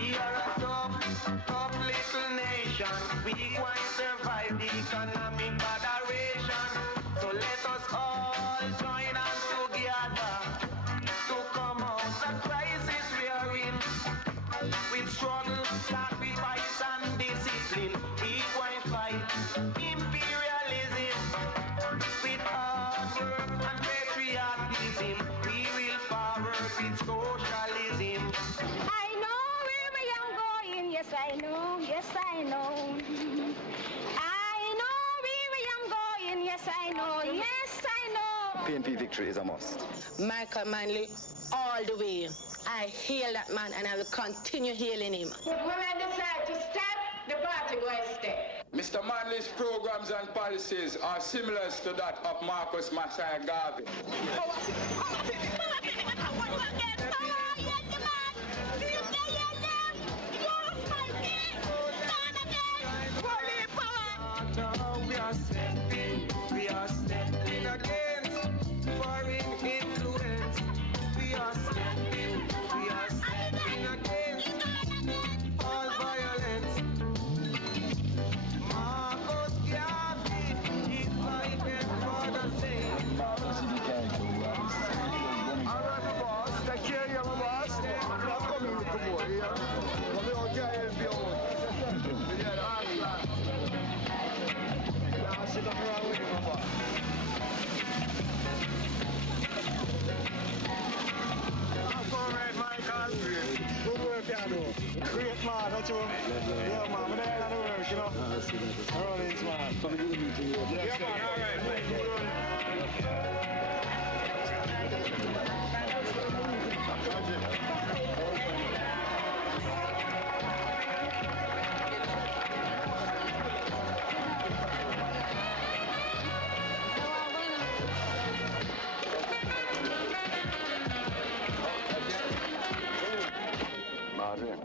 We are a tough little nation. We want to survive the economic moderation. So let us all join us together to come out the crisis we are in. With struggle, sacrifice and discipline, we going fight imperialism. With hard work and patriotism, we will forward with socialism. I know where I am going, yes I know, yes I know. I know where I am going, yes I know, yes I know. PNP victory is a must. Michael Manley, all the way. I hail that man and I will continue hailing him. When I decide to step, the party will step. Mr. Manley's programs and policies are similar to that of Marcus Messiah Garvey. We are stepping against foreign influence. We are stepping against all violence. Marcus Garvey is fighting for the same. Alright, my boss. Take care of you, my boss. I'm coming with the boy, yeah? Come on, carry him, sit up around with you, my boss. That's all right, Michael. Good work, you know. Great man, don't you? Yeah, man, we're there on the work, you know. Rollins, man. Yeah, man, all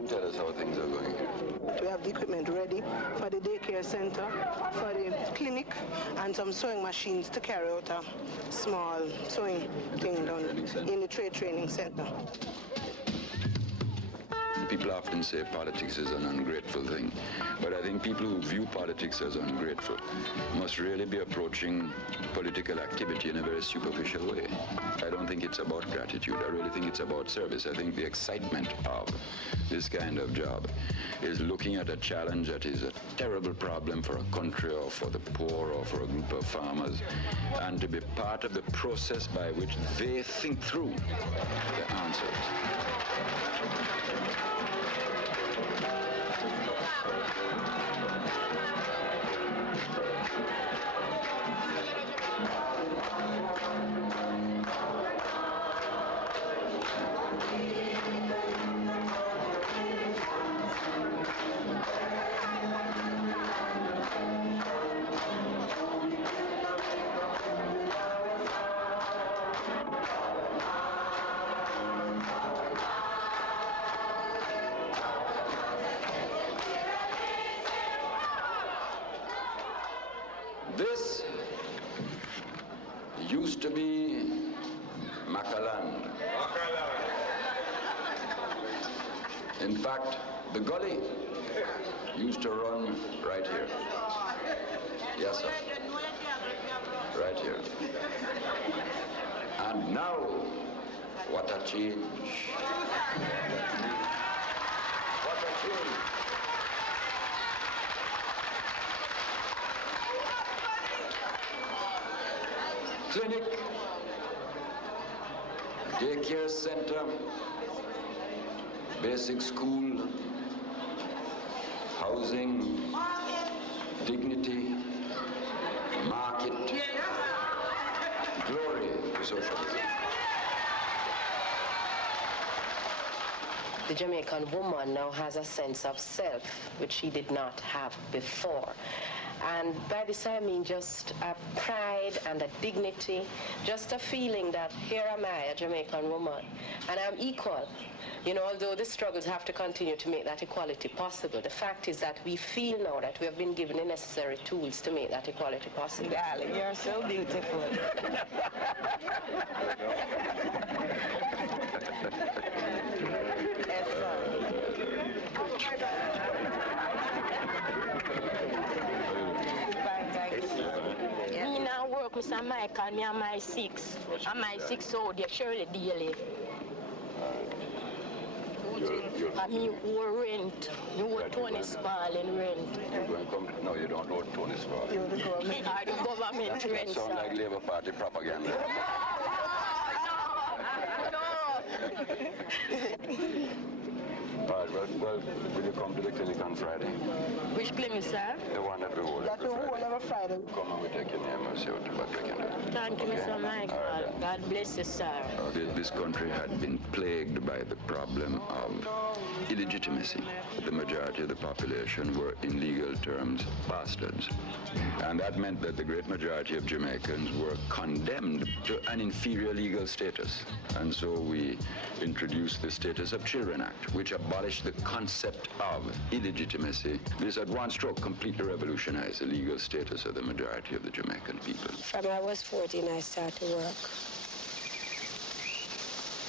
Tell us how things are going here. We have the equipment ready for the daycare center, for the clinic, and some sewing machines to carry out a small sewing thing done in the trade training center. People often say politics is an ungrateful thing, but I think people who view politics as ungrateful must really be approaching political activity in a very superficial way. I don't think it's about gratitude. I really think it's about service. I think the excitement of this kind of job is looking at a challenge that is a terrible problem for a country or for the poor or for a group of farmers, and to be part of the process by which they think through the answers. This used to be Macaland. In fact, the gully used to run right here. Yes, sir. Right here. And now, what a change. What a change. Clinic, daycare center, basic school, housing, dignity, market, glory to socialism. The Jamaican woman now has a sense of self, which she did not have before. And by this I mean just a pride and a dignity, just a feeling that here am I, a Jamaican woman, and I'm equal. You know, although the struggles have to continue to make that equality possible, the fact is that we feel now that we have been given the necessary tools to make that equality possible. Darling, you're so beautiful. Yes, sir. Mr. Michael, me and my 6. And my 6 out there, Shirley Daly. And me owe rent. Me owe Tony Spalding rent. You're going to come? No, you don't owe Tony Spalding. Or the government rent, That sounds like Labour Party propaganda. All right, well, will you come to the clinic on Friday? Which clinic, sir? The one that we hold every Friday. Come and we take your name and see what we can do. Thank you, Mr. Michael. Right. God bless you, sir. This country had been plagued by the problem of illegitimacy. The majority of the population were, in legal terms, bastards. And that meant that the great majority of Jamaicans were condemned to an inferior legal status. And so we introduced the Status of Children Act, which abolished the concept of illegitimacy. This at one stroke completely revolutionized the legal status of the majority of the Jamaican people. From I was 14, I started to work.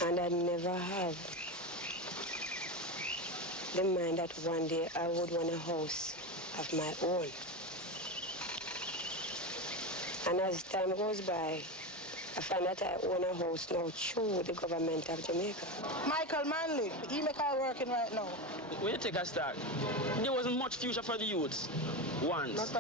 And I never have the mind that one day I would want a house of my own. And as time goes by, I find that I own a house now through the government of Jamaica. Michael Manley, he make all working right now. When you take a start, there wasn't much future for the youths once.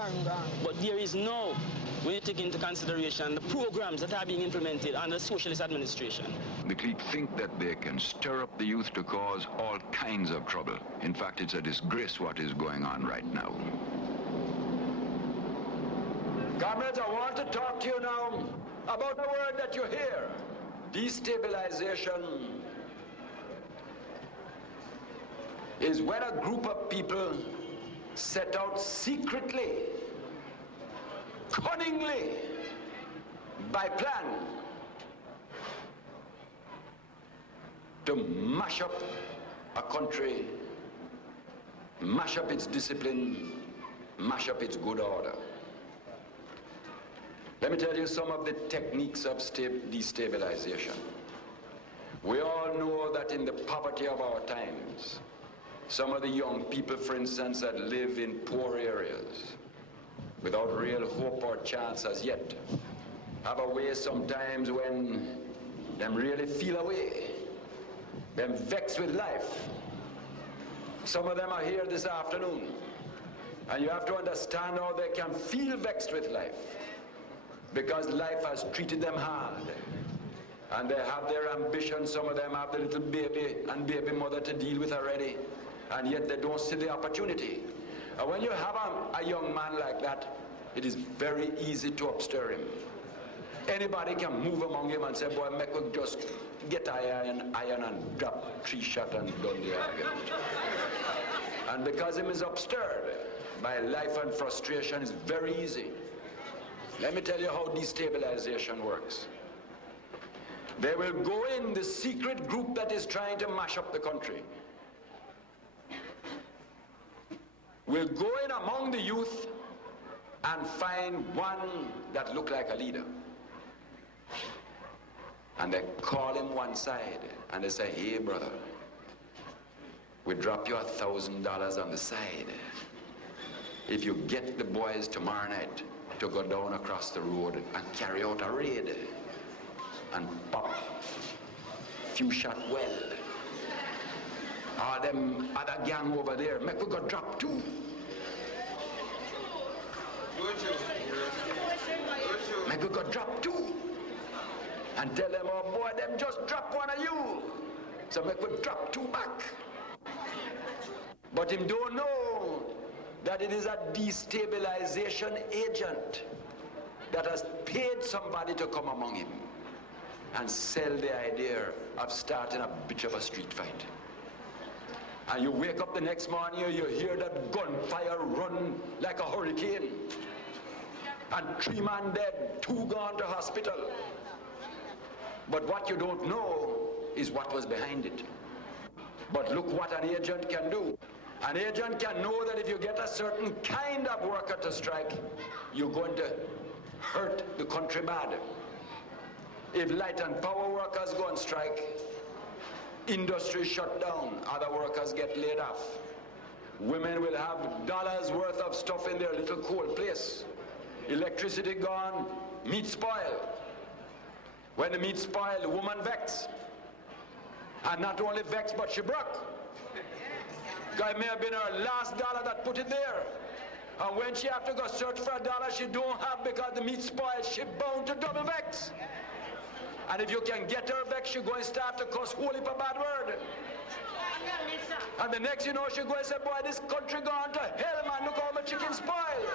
But there is now, when you take into consideration the programs that are being implemented under socialist administration. The clique think that they can stir up the youth to cause all kinds of trouble. In fact, it's a disgrace what is going on right now. Comrades, I want to talk to you now about a word that you hear, destabilization. Is when a group of people set out secretly, cunningly, by plan, to mash up a country, mash up its discipline, mash up its good order. Let me tell you some of the techniques of destabilization. We all know that in the poverty of our times, some of the young people, for instance, that live in poor areas, without real hope or chance as yet, have a way sometimes when them really feel away, them vexed with life. Some of them are here this afternoon, and you have to understand how they can feel vexed with life, because life has treated them hard. And they have their ambition. Some of them have the little baby and baby mother to deal with already, and yet they don't see the opportunity. And when you have a young man like that, it is very easy to upstir him. Anybody can move among him and say, boy, make us just get iron and drop 3 shots and done the argument. And because him is upstirred by life and frustration, it's very easy. Let me tell you how destabilization works. They will go in, the secret group that is trying to mash up the country will go in among the youth and find one that look like a leader. And they call him one side and they say, hey brother, we drop you $1,000 on the side if you get the boys tomorrow night to go down across the road and carry out a raid and pop few shot well. Or them other gang over there, make we go drop 2. Make we go drop 2. And tell them, oh boy, them just drop one of you. So make we drop 2 back. But him don't know that it is a destabilization agent that has paid somebody to come among him and sell the idea of starting a bitch of a street fight. And you wake up the next morning, you hear that gunfire run like a hurricane. And 3 men dead, 2 gone to hospital. But what you don't know is what was behind it. But look what an agent can do. An agent can know that if you get a certain kind of worker to strike, you're going to hurt the country bad. If light and power workers go on strike, industry shut down, other workers get laid off. Women will have dollars worth of stuff in their little cold place. Electricity gone, meat spoil. When the meat spoil, the woman vex. And not only vex, but she broke. Because it may have been her last dollar that put it there. And when she have to go search for a dollar she don't have because the meat spoiled, she bound to double vex. And if you can get her vex, she go and start to cuss holy for bad word. And the next you know, she go and say, boy, this country gone to hell, man, look how my chicken spoiled.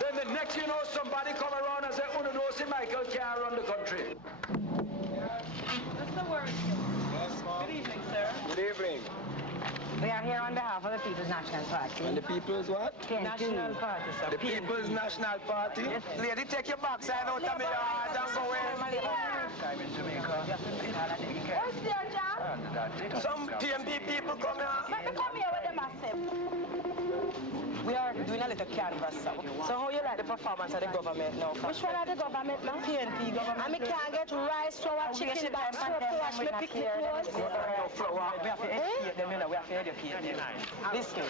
Then the next you know, somebody come around and say, oh, no, see Michael can't run the country. What's the word? Good evening, sir. Good evening. We are here on behalf of the People's National Party. And the People's what? National Party, sir. The People's National Party? Yes. Lady, take your backside out of me yard and go in. Time in Jamaica. What's your job? Some PMP people come here. Let me come here with the massive. We are doing a little canvas. So how you like the performance of the government now? Which one of the government now? PNP government. And me can't get rice, flour, chicken, back, soap to wash me picnic clothes. We have to educate them, you know, we have to educate them. Listen,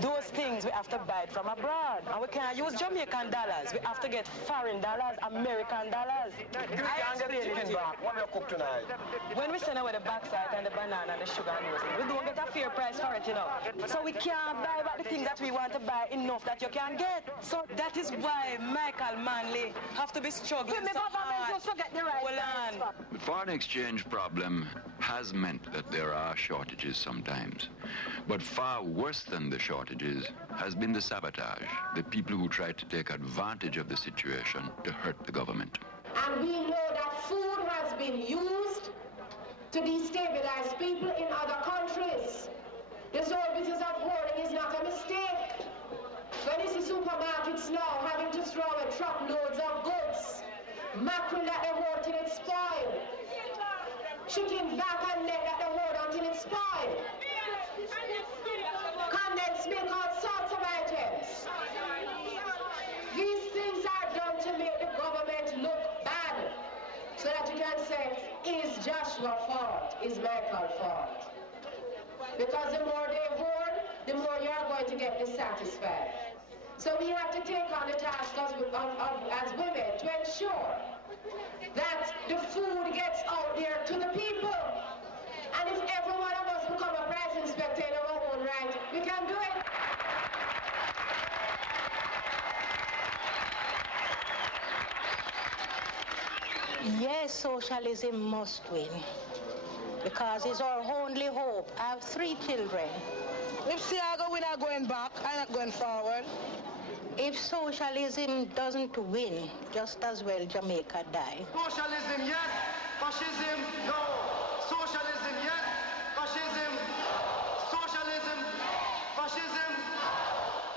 those things we have to buy it from abroad. And we can't use Jamaican dollars. We have to get foreign dollars, American dollars. You can't get the chicken back. What do you cook tonight? When we send away the backside and the banana and the sugar and those things, we don't get a fair price for it, you know. So we can't buy back the things that we want to buy enough that you can get. So that is why Michael Manley have to be struggling so hard. The foreign exchange problem has meant that there are shortages sometimes. But far worse than the shortages has been the sabotage, the people who try to take advantage of the situation to hurt the government. And we know that food has been used to destabilize people in other countries. This whole business of hoarding is not a mistake. When you see supermarkets now having to throw away truckloads of goods, mackerel that they hoard till it's spoiled, chicken back and neck that they hoard until it's spoiled, condensed milk, all sorts of items. These things are done to make the government look bad, so that you can say, is Joshua fault, is Michael fault? Because the more they hoard, the more you are going to get dissatisfied. So we have to take on the task as women to ensure that the food gets out there to the people. And if every one of us become a price inspector in our own right, we can do it. Yes, socialism must win. Because it's our only hope. I have 3 children. If Siaga win, I'm going back. I'm not going forward. If socialism doesn't win, just as well Jamaica die. Socialism, yes. Fascism, no. Socialism, yes. Fascism. Socialism. Fascism.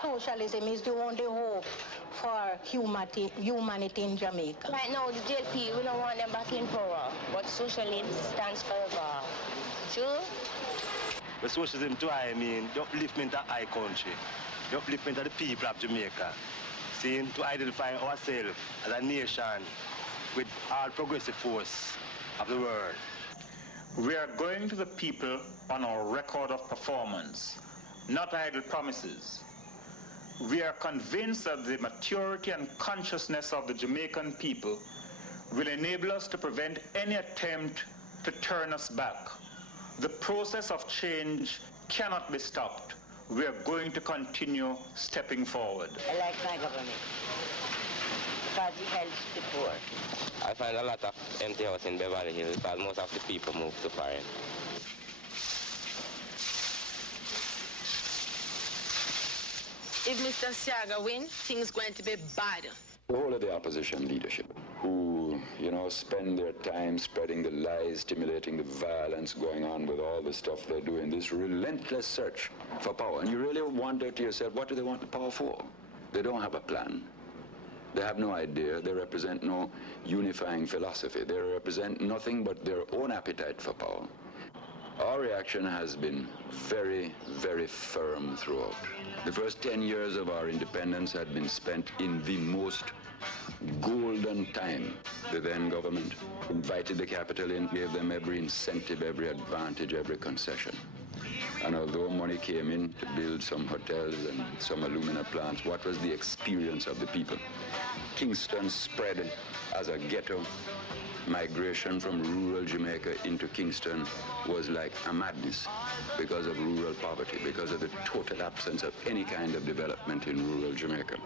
Socialism is the only hope for humanity in Jamaica. Right now, the JP, we don't want them back in power, but socialism stands forever. True? The socialism too, I mean, the upliftment of our country, the upliftment of the people of Jamaica, seeing to identify ourselves as a nation with all progressive force of the world. We are going to the people on our record of performance, not idle promises. We are convinced that the maturity and consciousness of the Jamaican people will enable us to prevent any attempt to turn us back. The process of change cannot be stopped. We are going to continue stepping forward. I like my government because it helps the poor. I find a lot of empty houses in Beverly Hills because most of the people move to foreign. If Mr. Siaga wins, things going to be bad. The whole of the opposition leadership who, spend their time spreading the lies, stimulating the violence, going on with all the stuff they do in this relentless search for power. And you really wonder to yourself, what do they want the power for? They don't have a plan. They have no idea. They represent no unifying philosophy. They represent nothing but their own appetite for power. Our reaction has been very, very firm throughout. The first 10 years of our independence had been spent in the most golden time. The then government invited the capital in, gave them every incentive, every advantage, every concession. And although money came in to build some hotels and some alumina plants, what was the experience of the people? Kingston spread as a ghetto. Migration from rural Jamaica into Kingston was like a madness because of rural poverty, because of the total absence of any kind of development in rural Jamaica.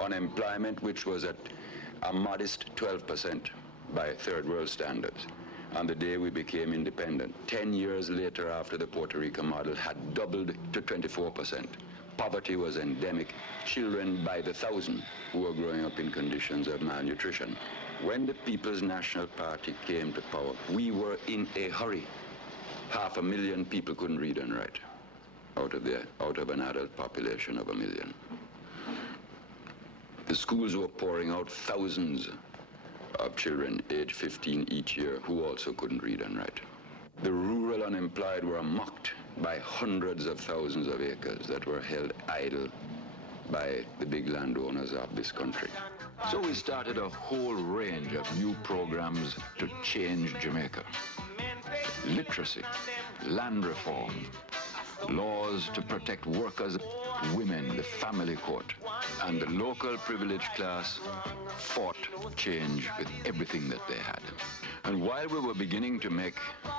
Unemployment, which was at a modest 12% by third world standards. On the day we became independent, 10 years later after the Puerto Rico model, had doubled to 24%. Poverty was endemic. Children by the thousand who were growing up in conditions of malnutrition. When the People's National Party came to power, we were in a hurry. 500,000 people couldn't read and write out of an adult population of 1 million. The schools were pouring out thousands of children age 15 each year who also couldn't read and write. The rural unemployed were mocked by hundreds of thousands of acres that were held idle by the big landowners of this country. So we started a whole range of new programs to change Jamaica. Literacy, land reform, laws to protect workers, women, the family court, and the local privileged class fought change with everything that they had. And while we were beginning to make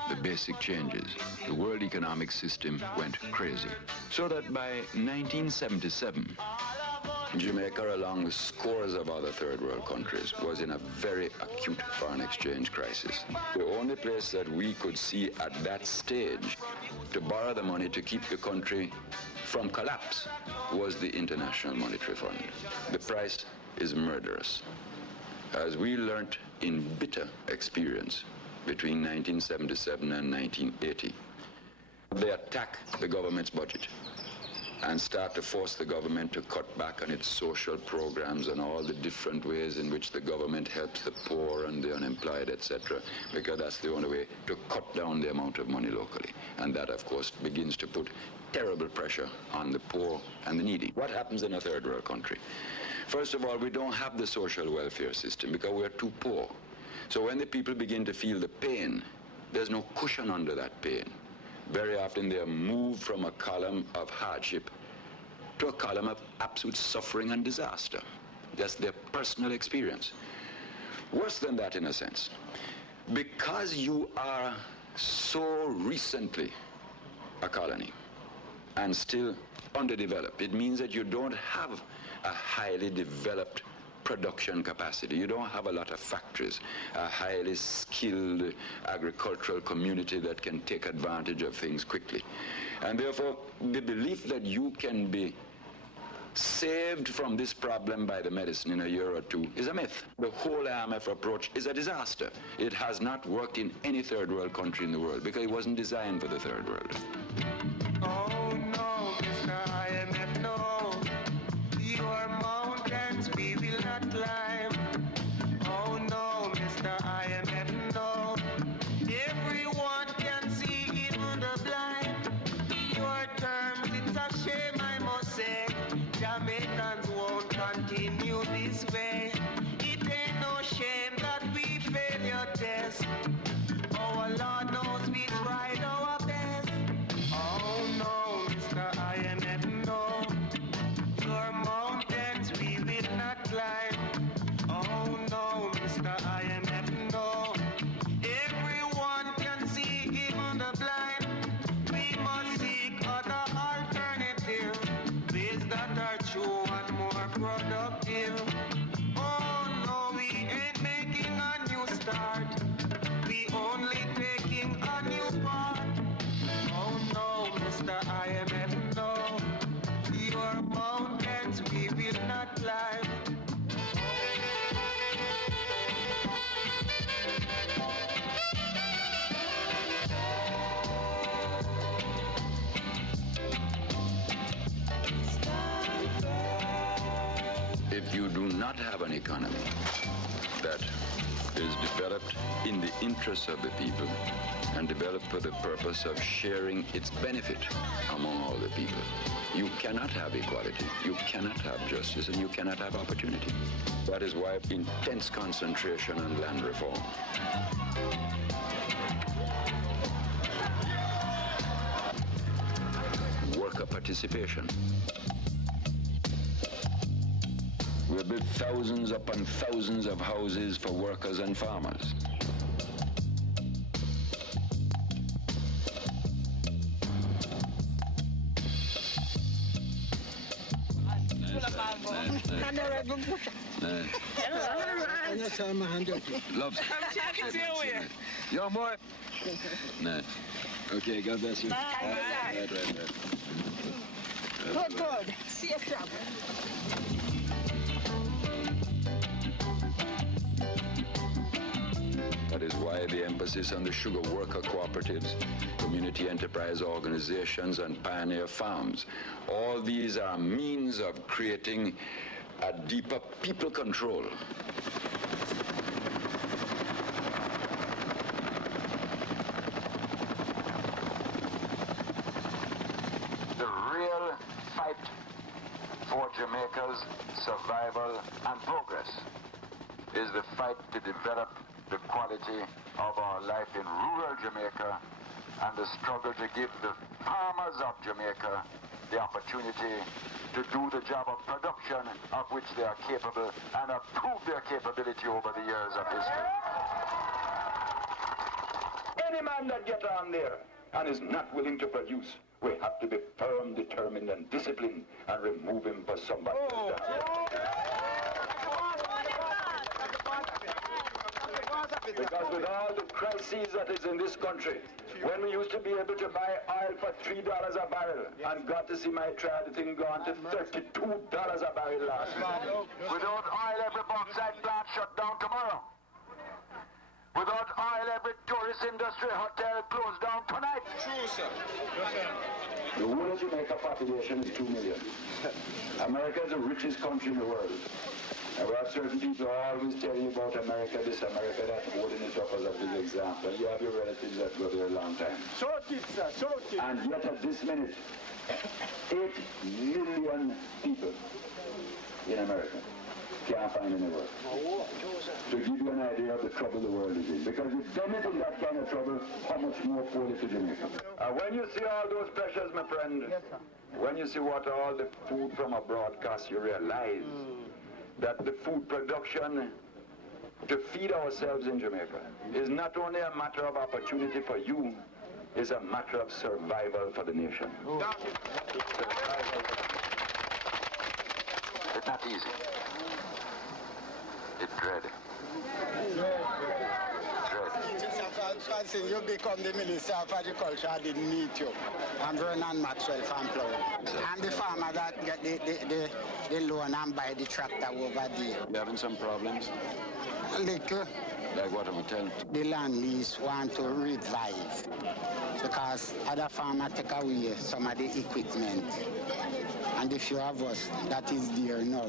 the basic changes, the world economic system went crazy. So that by 1977, Jamaica, along with scores of other third world countries, was in a very acute foreign exchange crisis. The only place that we could see at that stage to borrow the money to keep the country from collapse was the International Monetary Fund. The price is murderous. As we learnt in bitter experience between 1977 and 1980, they attack the government's budget and start to force the government to cut back on its social programs and all the different ways in which the government helps the poor and the unemployed, etc., because that's the only way to cut down the amount of money locally. And that, of course, begins to put terrible pressure on the poor and the needy. What happens in a third world country? First of all, we don't have the social welfare system because we're too poor. So when the people begin to feel the pain, there's no cushion under that pain. Very often they are moved from a column of hardship to a column of absolute suffering and disaster. That's their personal experience. Worse than that, in a sense. Because you are so recently a colony and still underdeveloped, it means that you don't have a highly developed production capacity. You don't have a lot of factories, a highly skilled agricultural community that can take advantage of things quickly. And therefore, the belief that you can be saved from this problem by the medicine in a year or two is a myth. The whole IMF approach is a disaster. It has not worked in any third world country in the world because it wasn't designed for the third world. Oh no, Mr. IMF, no. Your mountains we will not climb. Oh no, Mr. IMF, no. Everyone can see, even the blind. Your terms, it's a shame, I must say. Jamaicans won't continue this way. It ain't no shame that we fail your test. Our Lord knows we tried our best. Oh no, Mr. IMF, no. Your mountains we will not climb. Oh no, Mr. IMF, no. Everyone can see, even the blind. We must seek other alternatives, ways that are true and more productive. Oh no, we ain't making a new start. We only taking a new part. Oh no, Mr. IMF, no. Your mountains we will not climb. If you do not have an economy that is developed in the interests of the people and developed for the purpose of sharing its benefit among all the people, you cannot have equality, you cannot have justice, and you cannot have opportunity. That is why intense concentration on land reform. participation. We built thousands upon thousands of houses for workers and farmers. Yo, boy. No. Okay, God bless you. Right. Good. See you, That is why the emphasis on the sugar worker cooperatives, community enterprise organizations, and pioneer farms. All these are means of creating a deeper people control. The real fight for Jamaica's survival and progress is the fight to develop the quality of our life in rural Jamaica and the struggle to give the farmers of Jamaica the opportunity to do the job of production of which they are capable and have proved their capability over the years of history. Any man that gets on there and is not willing to produce, we have to be firm, determined, and disciplined and remove him for somebody else. Because with all the crises that is in this country, when we used to be able to buy oil for $3 a barrel, and got to see my trial, the thing gone to $32 a barrel last week. Without oil, every bauxite plant shut down tomorrow. Without oil, every tourist industry hotel closed down tonight. True, sir. The whole of Jamaica population is 2 million. America is the richest country in the world. And we have certain people who always tell you about America this, America that, holding it up as a big example. You have your relatives that were there a long time. And yet at this minute, 8 million people in America can't find any work. To give you an idea of the trouble the world is in. Because if them is in that kind of trouble, how much more poor is Jamaica? When you see all those pressures, my friend, when you see what all the food from abroad costs, you realize that the food production to feed ourselves in Jamaica is not only a matter of opportunity for you, it's a matter of survival for the nation. It's not easy. It's dreaded. Since you become the Minister of Agriculture, I didn't meet you. I'm Vernon Maxwell from Plough. I'm the farmer that get the loan and buy the tractor over there. You having some problems? A little. Like what am I telling? The land lease want to revive because other farmers take away some of the equipment. And the few of us that is there now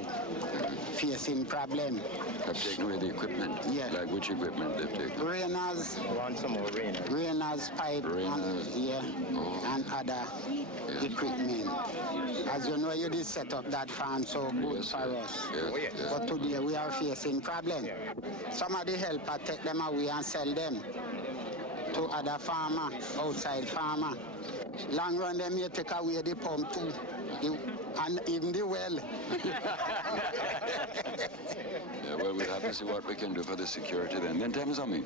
facing problem. Have taken away the equipment? Yeah. Like which equipment they've taken? Rainers. I want some more rainers. Rainers, pipe, and other equipment. As you know, you did set up that farm so good for us. Yes. But today we are facing problem. Some of the helper take them away and sell them to other farmer, outside farmer. Long run them here take away the pump too. And even the well. Well, we'll have to see what we can do for the security then. Then tell me something.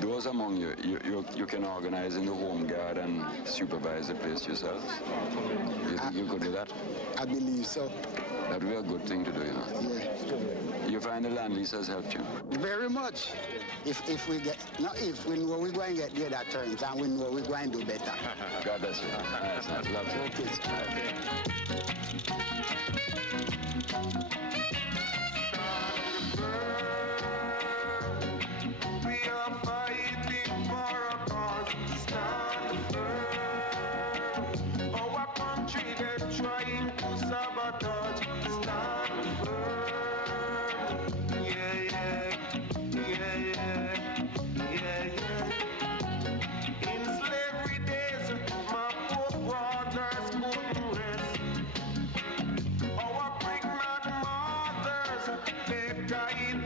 Those among you, you can organize in the home guard and supervise the place yourselves? You think you could do that? I believe so. That would be a good thing to do, you know? Yeah. You find the land lease has helped you? Very much. If we get, not if, we know we're going to get the other terms and we know we're going to do better. God bless you. Nice. Love you. Okay. We are fighting for a cause. Stand firm. Our country they're trying to sabotage. Stand firm. Yeah. In slavery days, my poor brothers couldn't rest. Our pregnant mothers, they died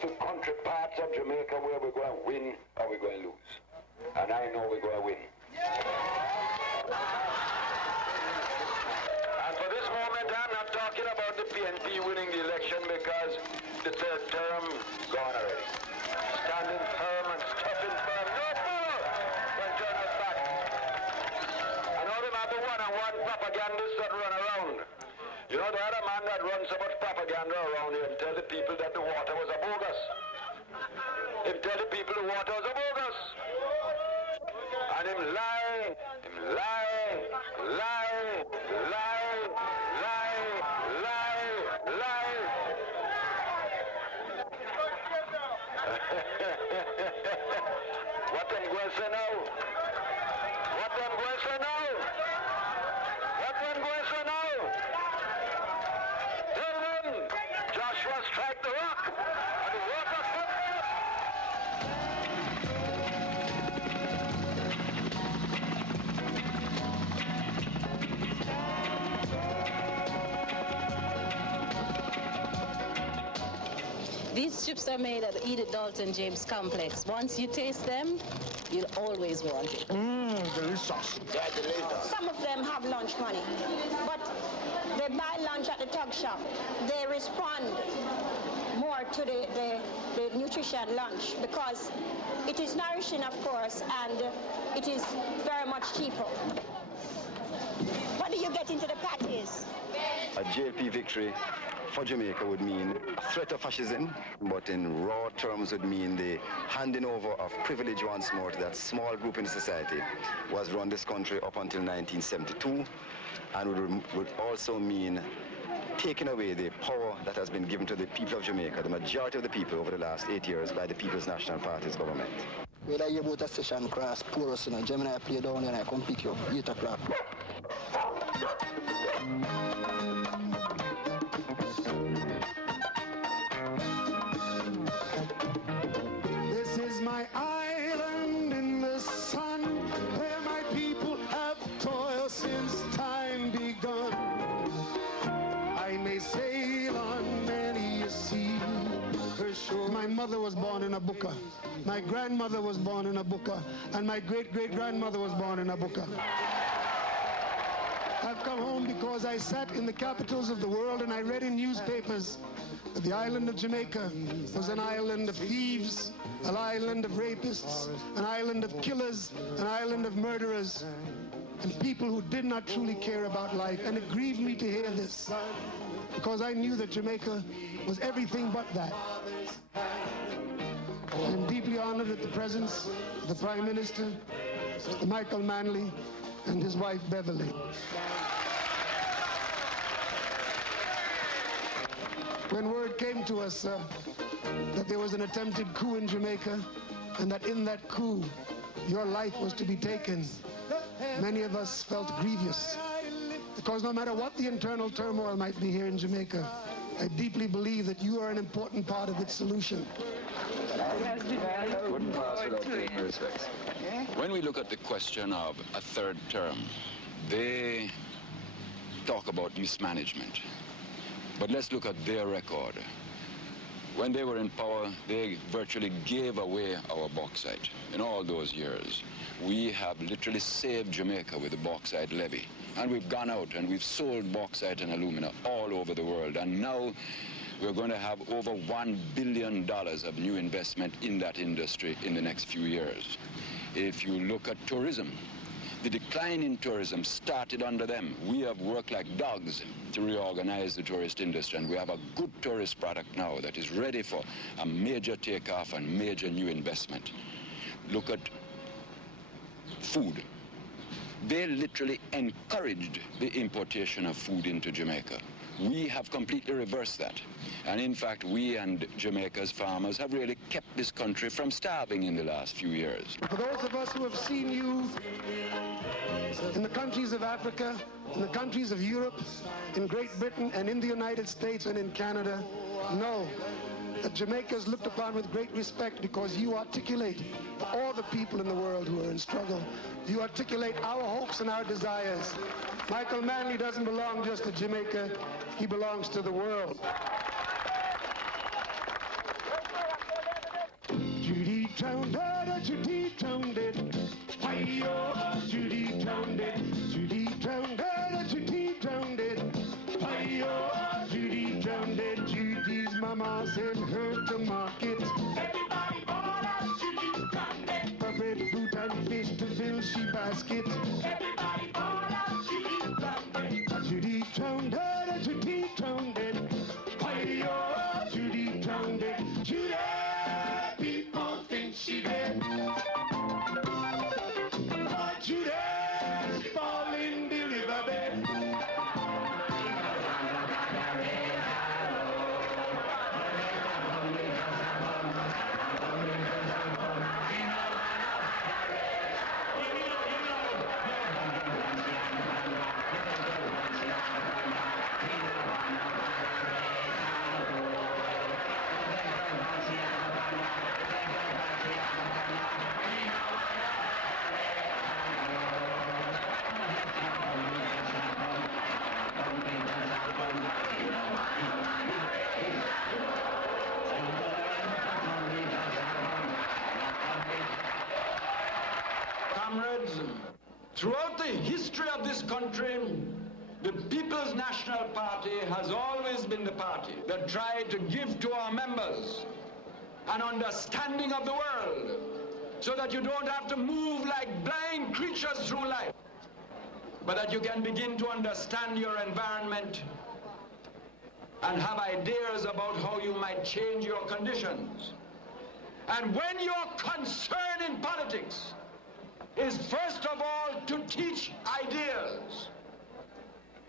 to country parts of Jamaica where we're going to win or we're going to lose. And I know we're going to win. And for this moment, I'm not talking about the PNP winning the election because the third term gone already. Standing firm and stuffing firm. No more can turn us back. I know them have the one-on-one propagandists that run around. You know, the other man that runs so much propaganda around here and tell the people that the water was a bogus. Him tell the people the water was a bogus. And him lie, lie, lie, lie, lie, lie, lie. What them going to say now? What them going to say now? What them going to say now? Tell them Joshua strike the rock and the water come. These chips are made at the Edith Dalton James Complex. Once you taste them, you'll always want it. Delicious. They're delicious. Some of them have lunch money, but they buy lunch at the tuck shop. They respond more to the nutrition lunch because it is nourishing, of course, and it is very much cheaper. What do you get into the patties? A JP victory for Jamaica would mean threat of fascism, but in raw terms would mean the handing over of privilege once more to that small group in society who has run this country up until 1972, and would also mean taking away the power that has been given to the people of Jamaica, the majority of the people over the last 8 years, by the People's National Party's government. Whether you about a session cross, pour us in a Gemini, play down and I come pick you up, 8 o'clock. This is my island in the sun, where my people have toiled since time begun. I may sail on many a sea. My mother was born in a buka. My grandmother was born in a buka. And my great-great-grandmother was born in a buka. I've come home because I sat in the capitals of the world and I read in newspapers that the island of Jamaica was an island of thieves, an island of rapists, an island of killers, an island of murderers, and people who did not truly care about life. And it grieved me to hear this, because I knew that Jamaica was everything but that. I'm deeply honored at the presence of the Prime Minister, Mr. Michael Manley, and his wife Beverly. When word came to us that there was an attempted coup in Jamaica, and that in that coup your life was to be taken, many of us felt grievous, because no matter what the internal turmoil might be here in Jamaica, I deeply believe that you are an important part of its solution. Wouldn't pass without taking respects. When we look at the question of a third term, they talk about mismanagement. But let's look at their record. When they were in power, they virtually gave away our bauxite in all those years. We have literally saved Jamaica with the bauxite levy. And we've gone out and we've sold bauxite and alumina all over the world. And now we're going to have over $1 billion of new investment in that industry in the next few years. If you look at tourism, the decline in tourism started under them. We have worked like dogs to reorganize the tourist industry, and we have a good tourist product now that is ready for a major takeoff and major new investment. Look at food. They literally encouraged the importation of food into Jamaica. We have completely reversed that. And in fact, we and Jamaica's farmers have really kept this country from starving in the last few years. For those of us who have seen you in the countries of Africa, in the countries of Europe, in Great Britain, and in the United States and in Canada, know that Jamaica is looked upon with great respect because you articulate for all the people in the world who are in struggle. You articulate our hopes and our desires. Michael Manley doesn't belong just to Jamaica, he belongs to the world. drowned, Judy drowned it. Hi-yo, Judy drowned it. Judy drowned, Judy drowned it. Hi-yo, Judy drowned it. Judy's mama sent her to market. Everybody bought us, Judy drowned it. For bread, fruit, and fish to fill she basket. Everybody bought us, Judy drowned it. Judy drowned, Judy drowned it. Hi-yo, Judy drowned it. Judy, people think she dead. But Judy's falling the riverbed. Comrades, throughout the history of this country, the People's National Party has always been the party that tried to give to our members an understanding of the world so that you don't have to move like blind creatures through life, but that you can begin to understand your environment and have ideas about how you might change your conditions. And when your concern in politics is first of all to teach ideas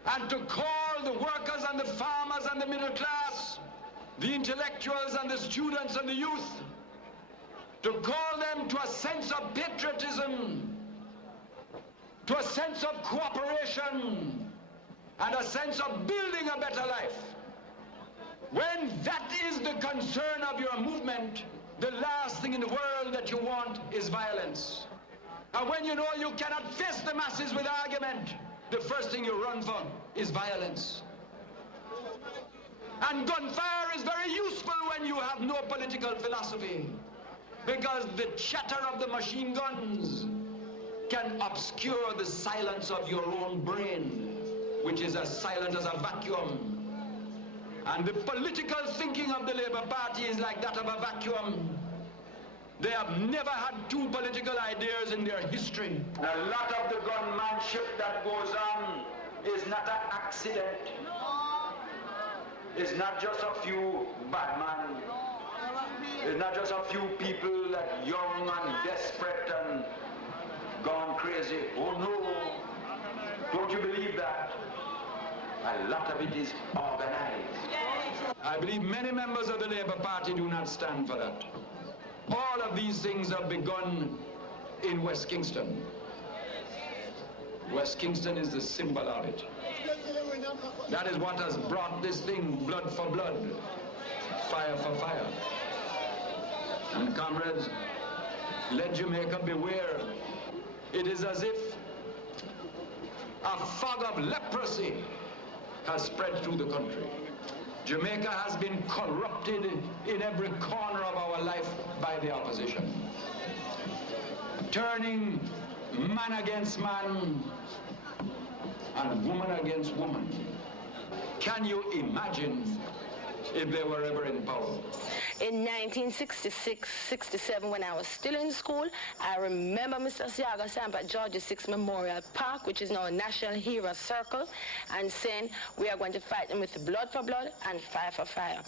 and to call the workers and the farmers and the middle class, the intellectuals and the students and the youth, to call them to a sense of patriotism, to a sense of cooperation, and a sense of building a better life. When that is the concern of your movement, the last thing in the world that you want is violence. And when you know you cannot face the masses with argument, the first thing you run for is violence. And gunfire is very useful when you have no political philosophy, because the chatter of the machine guns can obscure the silence of your own brain, which is as silent as a vacuum. And the political thinking of the Labour Party is like that of a vacuum. They have never had two political ideas in their history. A lot of the gunmanship that goes on is not an accident. It's not just a few bad men. It's not just a few people that young and desperate and gone crazy. Oh no, don't you believe that? A lot of it is organized. I believe many members of the Labour Party do not stand for that. All of these things have begun in West Kingston. West Kingston is the symbol of it. That is what has brought this thing, blood for blood, fire for fire. And comrades, let Jamaica beware. It is as if a fog of leprosy has spread through the country. Jamaica has been corrupted in every corner of our life by the opposition, turning man against man and woman against woman. Can you imagine if they were ever in power? In 1966, 67, when I was still in school, I remember Mr. Siaga saying at George VI Memorial Park, which is now a National Hero Circle, and saying we are going to fight them with blood for blood and fire for fire.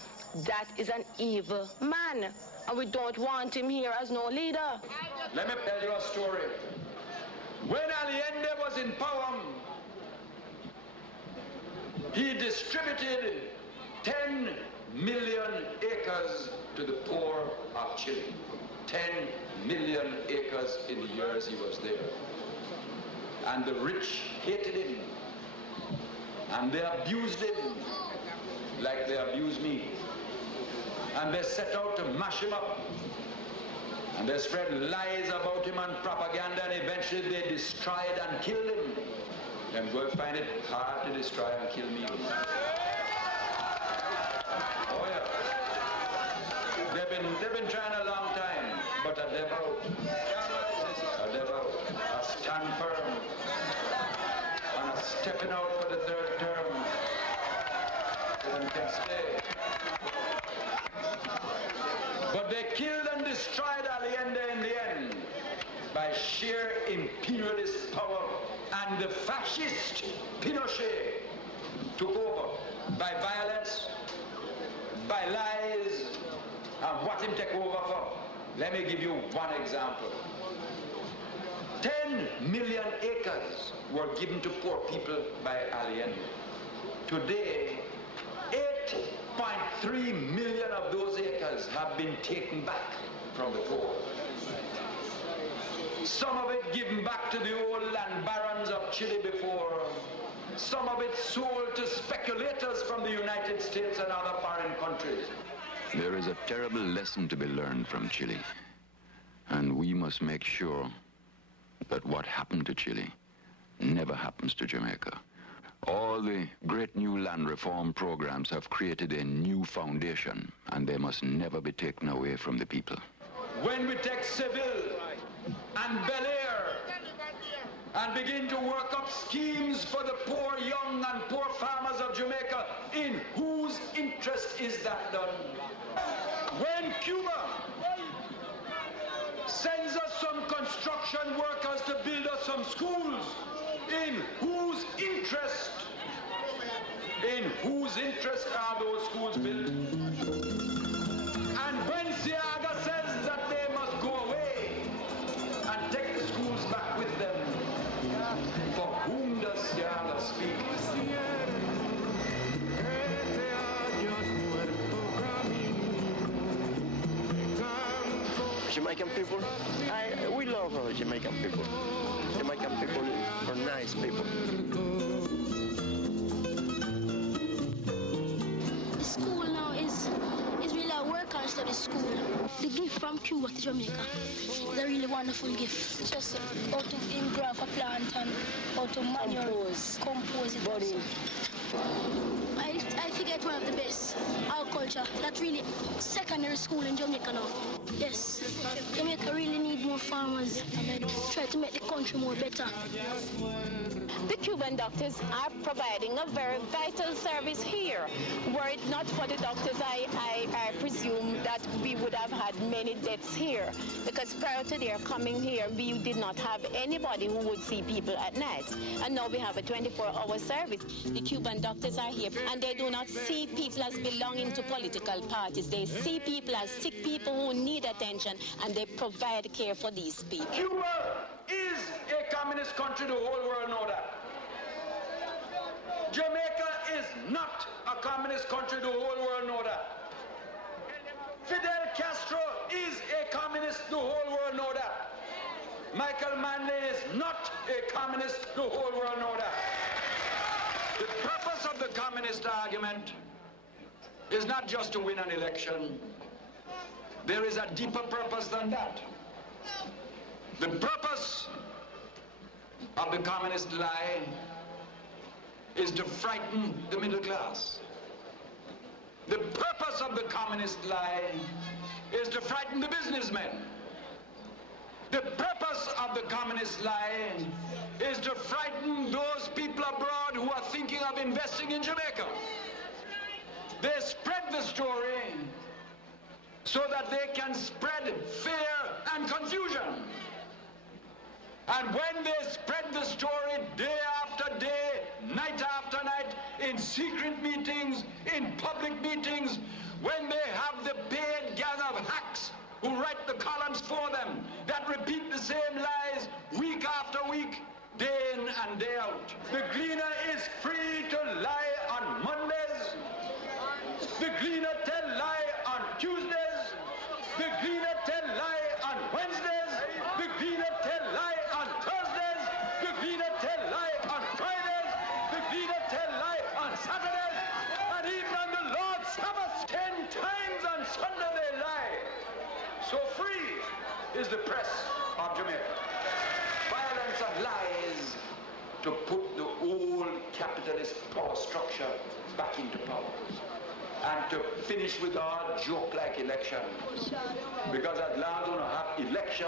That is an evil man, and we don't want him here as no leader. Let me tell you a story. When Allende was in power, he distributed 10 million acres to the poor of Chile. 10 million acres in the years he was there. And the rich hated him. And they abused him like they abused me. And they set out to mash him up. And they spread lies about him and propaganda, and eventually they destroyed and killed him. I'm going to find it hard to destroy and kill me. Oh yeah. They've been trying a long time. but a devil, a stand firm, and a stepping out for the third term, so them can stay. But they killed and destroyed Allende in the end by sheer imperialist power, and the fascist Pinochet took over by violence, by lies, and what him take over for. Let me give you one example. 10 million acres were given to poor people by Allende. Today, 8.3 million of those acres have been taken back from the poor. Some of it given back to the old land barons of Chile before. Some of it sold to speculators from the United States and other foreign countries. There is a terrible lesson to be learned from Chile, and we must make sure that what happened to Chile never happens to Jamaica. All the great new land reform programs have created a new foundation, and they must never be taken away from the people. When we take Seville and Bel Air and begin to work up schemes for the poor young and poor farmers of Jamaica, in whose interest is that done? When Cuba sends us some construction workers to build us some schools, in whose interest? In whose interest are those schools built? And when Siaga says that they must go away and take the schools back with them, for whom does Siaga speak? Jamaican people, we love our Jamaican people. Jamaican people are nice people. The school now is really a work and study school. The gift from Cuba to Jamaica is a really wonderful gift. It's just how to engrave a plant and how to compose it. Body. I think it's one of the best agriculture. That's really secondary school in Jamaica now. Yes, Jamaica really need more farmers. Try to make the country more better. The Cuban doctors are providing a very vital service here. Were it not for the doctors, I presume that we would have had many deaths here, because prior to their coming here, we did not have anybody who would see people at night. And now we have a 24-hour service. The Cuban doctors are here, and they do not see people as belonging to political parties. They see people as sick people who need attention, and they provide care for these people. Cuba is a communist country, the whole world know that. Jamaica is not a communist country, the whole world know that. Fidel Castro is a communist, the whole world know that. Michael Manley is not a communist, the whole world know that. The purpose of the communist argument is not just to win an election. There is a deeper purpose than that. The purpose of the communist lie is to frighten the middle class. The purpose of the communist lie is to frighten the businessmen. The purpose of the communist lie is to frighten those people abroad who are thinking of investing in Jamaica. They spread the story so that they can spread fear and confusion. And when they spread the story day after day, night after night, in secret meetings, in public meetings, when they have the paid gang of hacks who write the columns for them, that repeat the same lies week after week, day in and day out. The Gleaner is free to lie on Mondays. The Gleaner tell lie on Tuesdays. The Gleaner tell lie on Wednesdays. The Gleaner tell lie on Thursdays. The Gleaner tell lie on Fridays. The Gleaner tell lie on Saturdays. And even on the Lord's Sabbath, 10 times on Sunday they lie. So free is the press of Jamaica. Violence and lies to put the old capitalist power structure back into power. and to finish with all joke-like election. Because at last we're going to have election,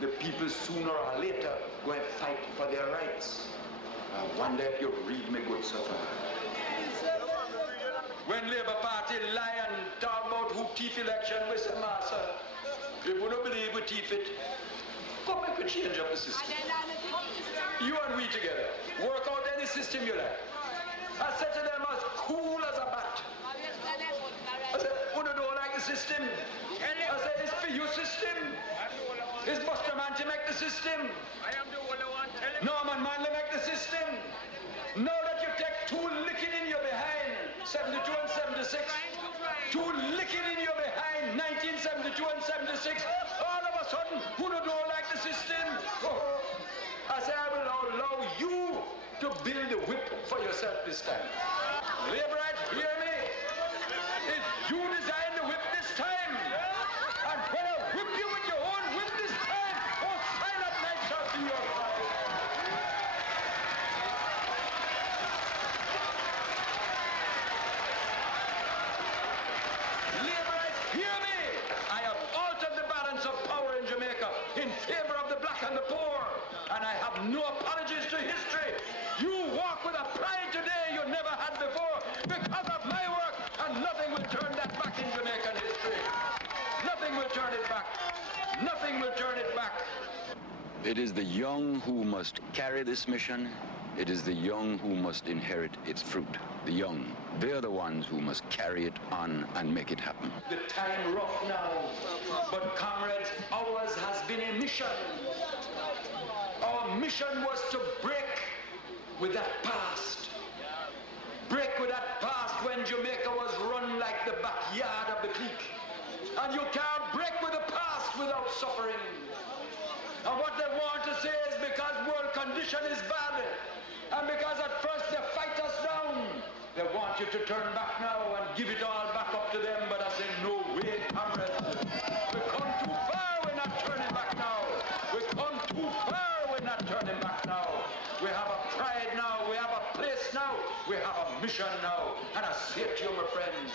the people sooner or later go and fight for their rights. I wonder if you read me good so far. When Labour Party lie and talk about who thief election, we say, Master, if you don't believe we thief it, come make a change of the system. You and we together, work out any system you like. I said to them as cool as a bat. I said, who don't like the system? I said, it's for your system. It's Buster Man to make the system. Norman Manley make the system. Now that you take two licking in your behind, 72 and 76, two licking in your behind, 1972 and 76, all of a sudden, who don't like the system? Oh, I say, I will allow you to build the whip for yourself this time. Labourites, hear me? If you design the whip this time, and when I whip you with your own whip this time, oh, silent night shall be your cry. Labourites, hear me? I have altered the balance of power in Jamaica in favor of the black and the poor, and I have no apologies to history. You walk with a pride today you never had before because of my work, and nothing will turn that back in Jamaican history. Nothing will turn it back. Nothing will turn it back. It is the young who must carry this mission. It is the young who must inherit its fruit. The young, they're the ones who must carry it on and make it happen. The time rough now, but comrades, ours has been a mission. Our mission was to break with that past. Break with that past when Jamaica was run like the backyard of the clique. And you can't break with the past without suffering. And what they want to say is because world condition is bad, and because at first they fight us down, they want you to turn back now and give it all back up to them. But I say, no way, comrades. We come too far, we're not turning back now. We come too far, we're not turning back now. We have a pride now, we have a place now, we have a mission now. And I say to you, my friends,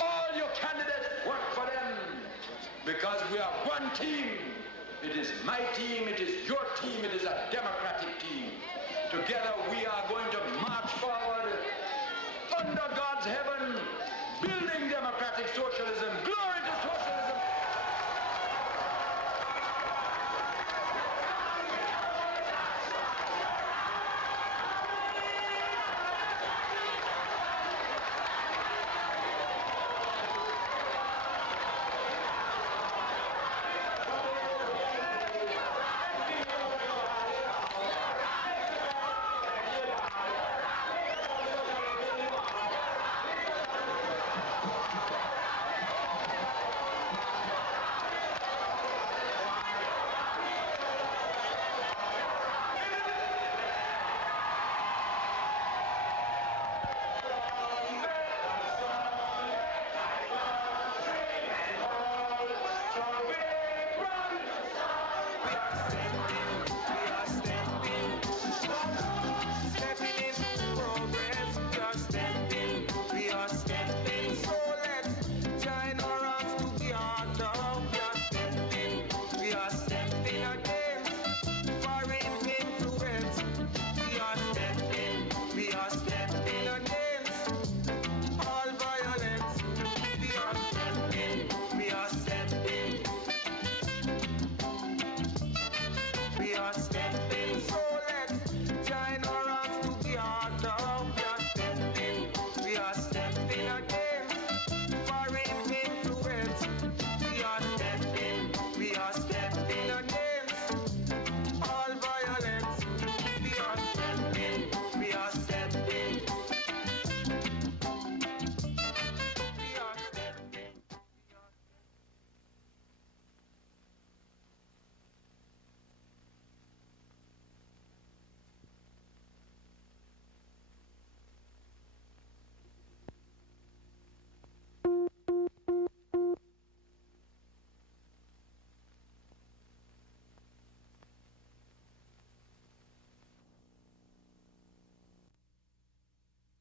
all your candidates work for them, because we are one team. It is my team, it is your team, it is a democratic team. Together we are going to march forward under God's heaven, building democratic socialism. Glory to socialism!